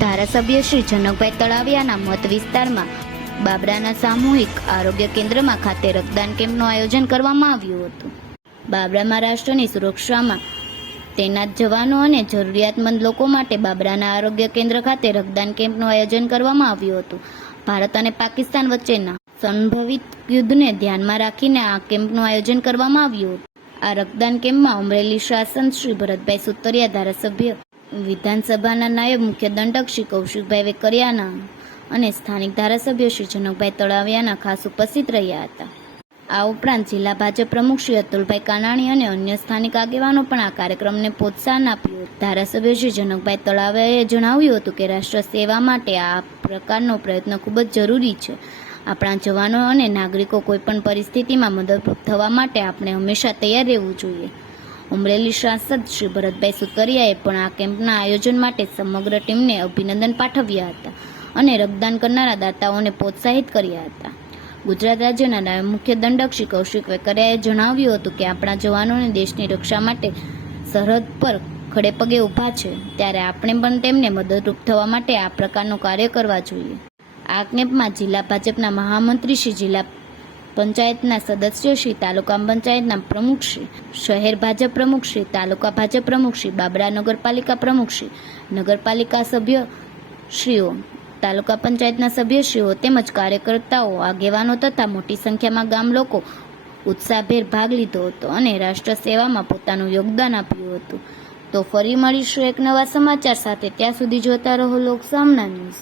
ધારાસભ્ય શ્રી જનકભાઈ તળાવિયાના મત વિસ્તારમાં બાબરાના સામૂહિક આરોગ્ય કેન્દ્રમાં ખાતે રક્તદાન કેમ્પનું આયોજન કરવામાં આવ્યું હતું. બાબરામાં રાષ્ટ્રની સુરક્ષામાં તૈનાત જવાનો અને જરૂરિયાતમંદ લોકો માટે બાબરાના આરોગ્ય કેન્દ્ર ખાતે રક્તદાન કેમ્પનું આયોજન કરવામાં આવ્યું હતું. ભારત અને પાકિસ્તાન વચ્ચેના સંભવિત યુદ્ધને ધ્યાનમાં રાખીને આ કેમ્પનું આયોજન કરવામાં આવ્યું હતું. આ રક્તદાન કેમ્પમાં અમરેલી શાસન શ્રી ભરતભાઈ સુતરિયા, ધારાસભ્ય વિધાનસભાના નાયબ મુખ્ય દંડક શ્રી કૌશિકભાઈ વેકરિયાના અને સ્થાનિક ધારાસભ્ય શ્રી જનકભાઈ તળાવિયાના ખાસ ઉપસ્થિત રહ્યા હતા. આ ઉપરાંત જિલ્લા ભાજપ પ્રમુખ શ્રી અતુલભાઈ કાનાણી અને અન્ય સ્થાનિક આગેવાનો પણ આ કાર્યક્રમને પ્રોત્સાહન આપ્યું. ધારાસભ્ય શ્રી જનકભાઈ તળાવિયાએ જણાવ્યું હતું કે રાષ્ટ્ર સેવા માટે આ પ્રકારનો પ્રયત્ન ખૂબ જ જરૂરી છે. આપણા જવાનો અને નાગરિકો કોઈપણ પરિસ્થિતિમાં મદદરૂપ થવા માટે આપણે હંમેશા તૈયાર રહેવું જોઈએ. અમરેલી સાંસદ શ્રી ભરતભાઈ સુતરિયાએ પણ આ કેમ્પના આયોજન માટે સમગ્ર ટીમને અભિનંદન પાઠવ્યા હતા અને રક્તદાન કરનારા દાતાઓને પ્રોત્સાહિત કર્યા હતા. ગુજરાત રાજ્યના નાયબ મુખ્ય દંડક શ્રી કૌશિક વેકરિયાએ જણાવ્યું હતું કે આપણા જવાનોને દેશની રક્ષા માટે સરહદ પર ખડે પગે ઊભા છે, ત્યારે આપણે પણ તેમને મદદરૂપ થવા માટે આ પ્રકારનું કાર્ય કરવા જોઈએ. આ કેમ્પમાં જિલ્લા ભાજપના મહામંત્રી શ્રી, જિલ્લા પંચાયતના સદસ્યો શ્રી, તાલુકા પંચાયતના પ્રમુખ શ્રી, શહેર ભાજપ પ્રમુખ શ્રી, તાલુકા ભાજપ પ્રમુખ શ્રી, બાબરા નગરપાલિકા પ્રમુખ શ્રી, નગરપાલિકા સભ્ય શ્રીઓ, તાલુકા પંચાયતના સભ્યશ્રીઓ તેમજ કાર્યકર્તાઓ, આગેવાનો તથા મોટી સંખ્યામાં ગામ લોકો ઉત્સાહભેર ભાગ લીધો હતો અને રાષ્ટ્ર સેવામાં પોતાનું યોગદાન આપ્યું હતું. તો ફરી મળીશું એક નવા સમાચાર સાથે. ત્યાં સુધી જોતા રહો લોકસામના ન્યૂઝ.